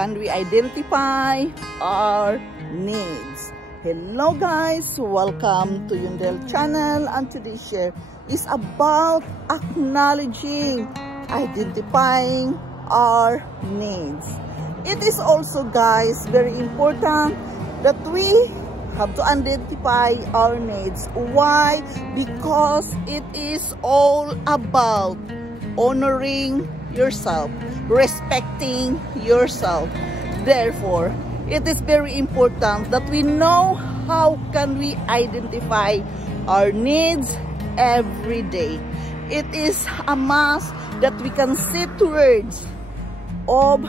can we identify our needs? Hello guys, welcome to Yundel channel, and today's share is about acknowledging, identifying our needs. It is also, guys, very important that we have to identify our needs. Why? Because it is all about honoring yourself, respecting yourself. Therefore, it is very important that we know how can we identify our needs every day. It is a must that we can set words of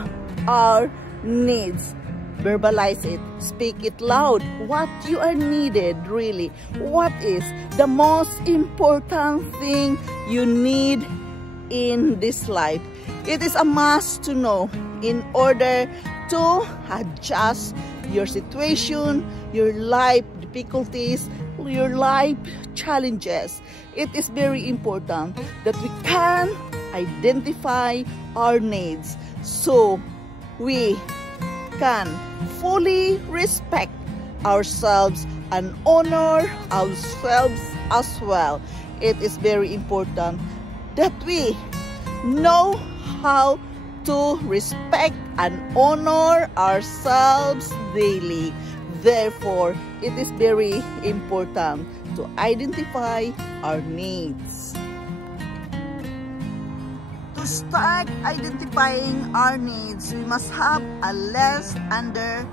our needs. Verbalize it, speak it loud. What you are needed really. What is the most important thing you need in this life? It is a must to know in order to adjust your situation, your life difficulties, your life challenges. It is very important that we can identify our needs so we can fully respect ourselves and honor ourselves as well. It is very important that we know how to respect and honor ourselves daily. Therefore, it is very important to identify our needs. To start identifying our needs, we must have a list under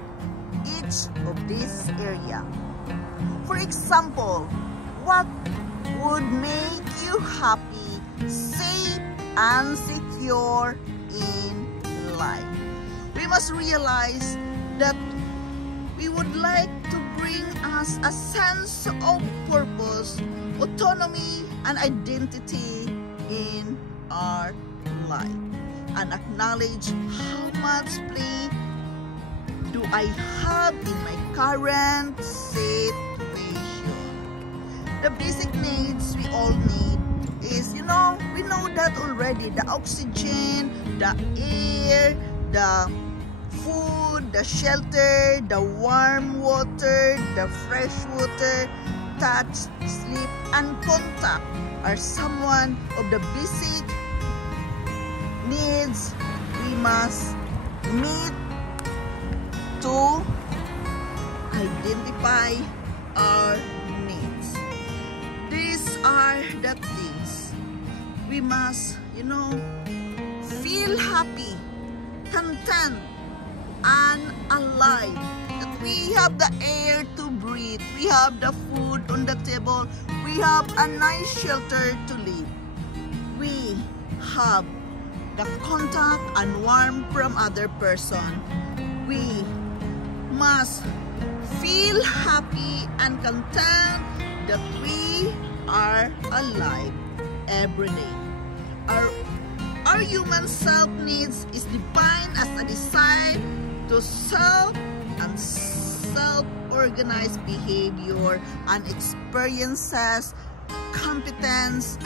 each of this area. For example, what would make you happy, safe, and secure in life? We must realize that we would like to bring us a sense of purpose, autonomy, and identity in our life, and acknowledge how much play do I have in my current situation. The basic needs we all need is, we know that already: the oxygen, the air, the food, the shelter, the warm water, the fresh water, touch, sleep, and contact are some of the basic needs we must meet to identify our needs. These are the things we must, feel happy, content, and alive. That we have the air to breathe, we have the food on the table, we have a nice shelter to live, we have the contact and warmth from other person. We must feel happy and content that we are alive every day. Our human self needs is defined as a desire to self and self-organized behavior and experiences. Competence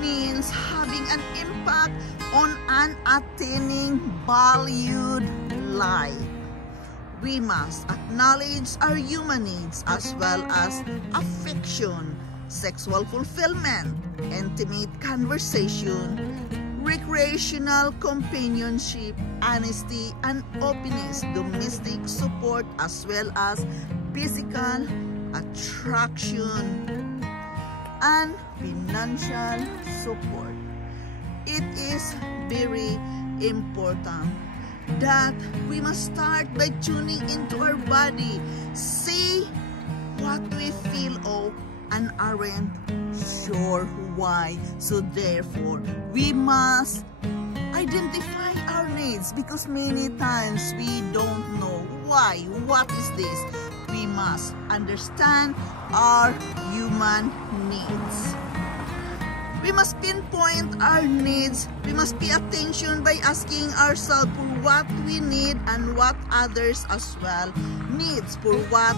means having an impact on an attaining valued life. We must acknowledge our human needs as well as affection, sexual fulfillment, intimate conversation, recreational companionship, honesty and openness, domestic support, as well as physical attraction and financial support. It is very important that we must start by tuning into our body, see what we feel of and aren't sure why. So therefore, we must identify our needs, because many times we don't know why. What is this? We must understand our human needs. We must pinpoint our needs. We must pay attention by asking ourselves for what we need and what others as well needs. For what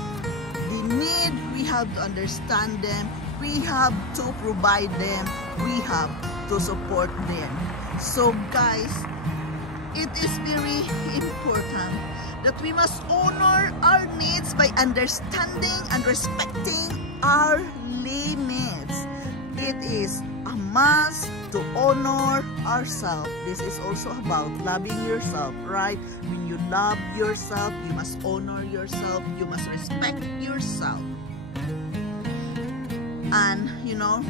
they need, we have to understand them. We have to provide them. We have to support them. So guys, it is very important that we must honor our needs by understanding and respecting our limits. It is a must to honor ourselves. This is also about loving yourself, right? When you love yourself, you must honor yourself, you must respect yourself. And,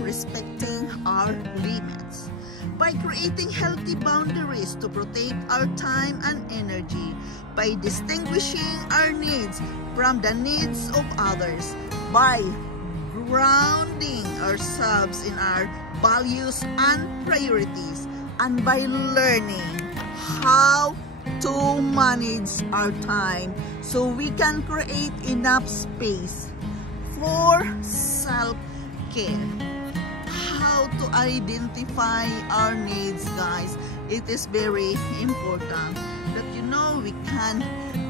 respecting our limits. By creating healthy boundaries to protect our time and energy, by distinguishing our needs from the needs of others, by grounding ourselves in our values and priorities, and by learning how to manage our time so we can create enough space for self-care. How to identify our needs, guys. It is very important that we can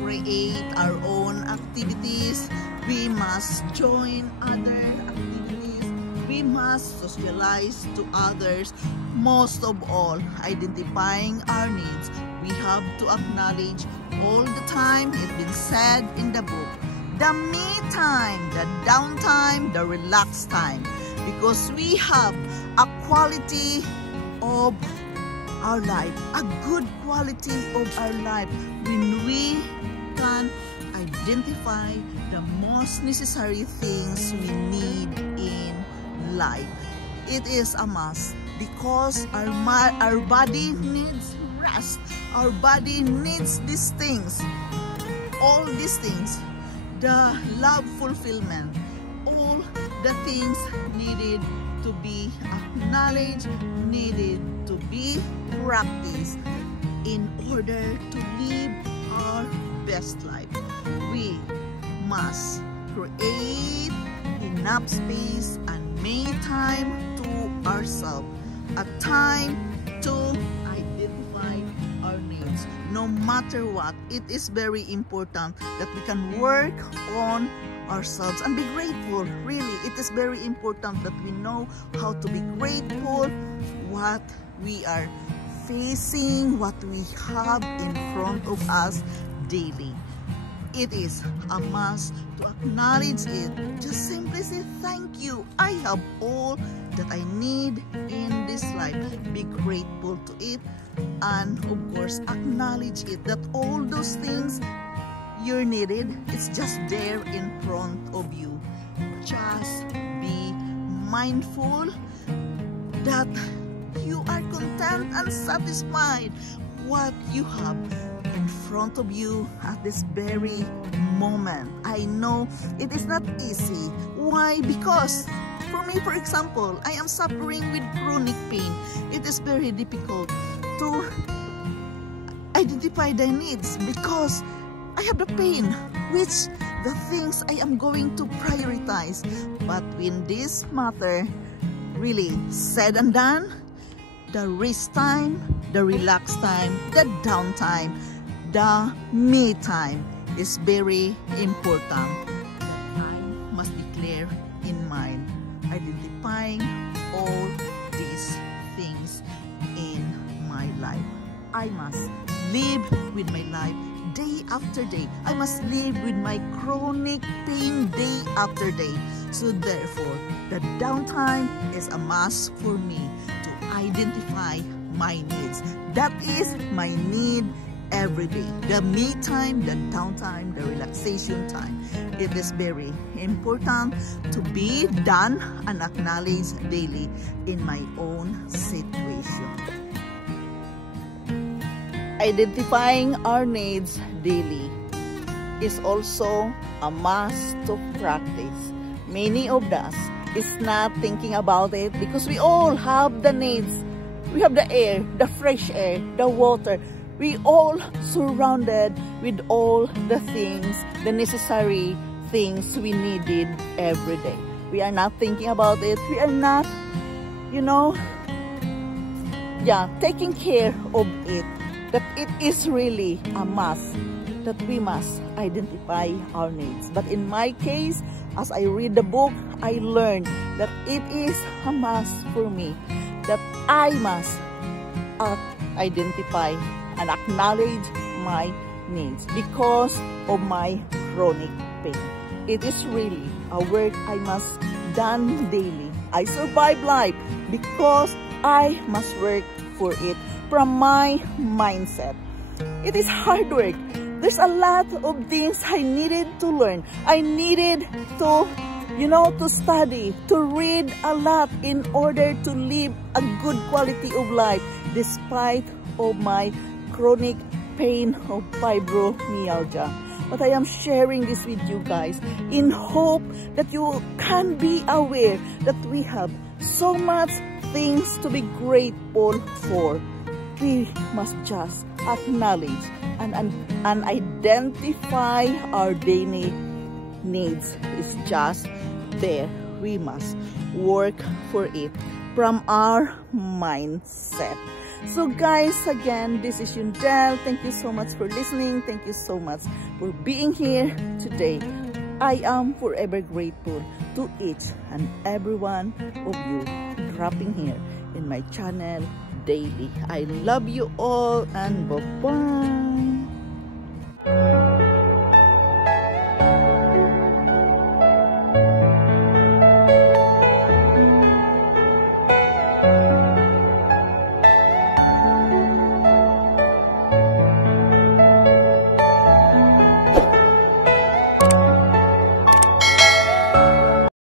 create our own activities. We must join other activities. We must socialize to others. Most of all, identifying our needs. We have to acknowledge all the time. It's been said in the book. The me time, the downtime, the relaxed time. Because we have a quality of our life, a good quality of our life, when we can identify the most necessary things we need in life. It is a must because our body needs rest. Our body needs these things, all these things, the love fulfillment, all the things needed to be acknowledged, needed to be practiced in order to live our best life. We must create enough space and make time to ourselves, a time to identify our needs. No matter what, it is very important that we can work on ourselves and be grateful. Really, it is very important that we know how to be grateful what we are facing, what we have in front of us daily. It is a must to acknowledge it. Just simply say thank you. I have all that I need in this life. Be grateful to it, and of course acknowledge it, that all those things you're needed, it's just there in front of you. Just be mindful that you are content and satisfied what you have in front of you at this very moment. I know it is not easy. Why? Because for me, for example, I am suffering with chronic pain. It is very difficult to identify the needs because I have the pain, which the things I am going to prioritize. But when this matter really said and done, the rest time, the relax time, the downtime, the me time is very important. I must be clear in mind, identifying all these things in my life. I must live with my life day after day. I must live with my chronic pain day after day. So therefore, the downtime is a must for me to identify my needs. That is my need every day. The me time, the downtime, the relaxation time. It is very important to be done and acknowledged daily in my own situation. Identifying our needs daily is also a must to practice. Many of us is not thinking about it because we all have the needs. We have the air, the fresh air, the water. We all surrounded with all the things, the necessary things we needed every day. We are not thinking about it. We are not, taking care of it. That it is really a must that we must identify our needs. But in my case, as I read the book, I learned that it is a must for me that I must identify and acknowledge my needs because of my chronic pain. It is really a work I must done daily. I survive life because I must work for it from my mindset. It is hard work. There's a lot of things I needed to learn. I needed to, to study, to read a lot in order to live a good quality of life despite of my chronic pain of fibromyalgia. But I am sharing this with you guys in hope that you can be aware that we have so much things to be grateful for. We must just acknowledge and identify our daily needs. It's just there. We must work for it from our mindset. So guys, again, this is Yundel. Thank you so much for listening. Thank you so much for being here today. I am forever grateful to each and every one of you dropping here in my channel daily. I love you all and bye-bye.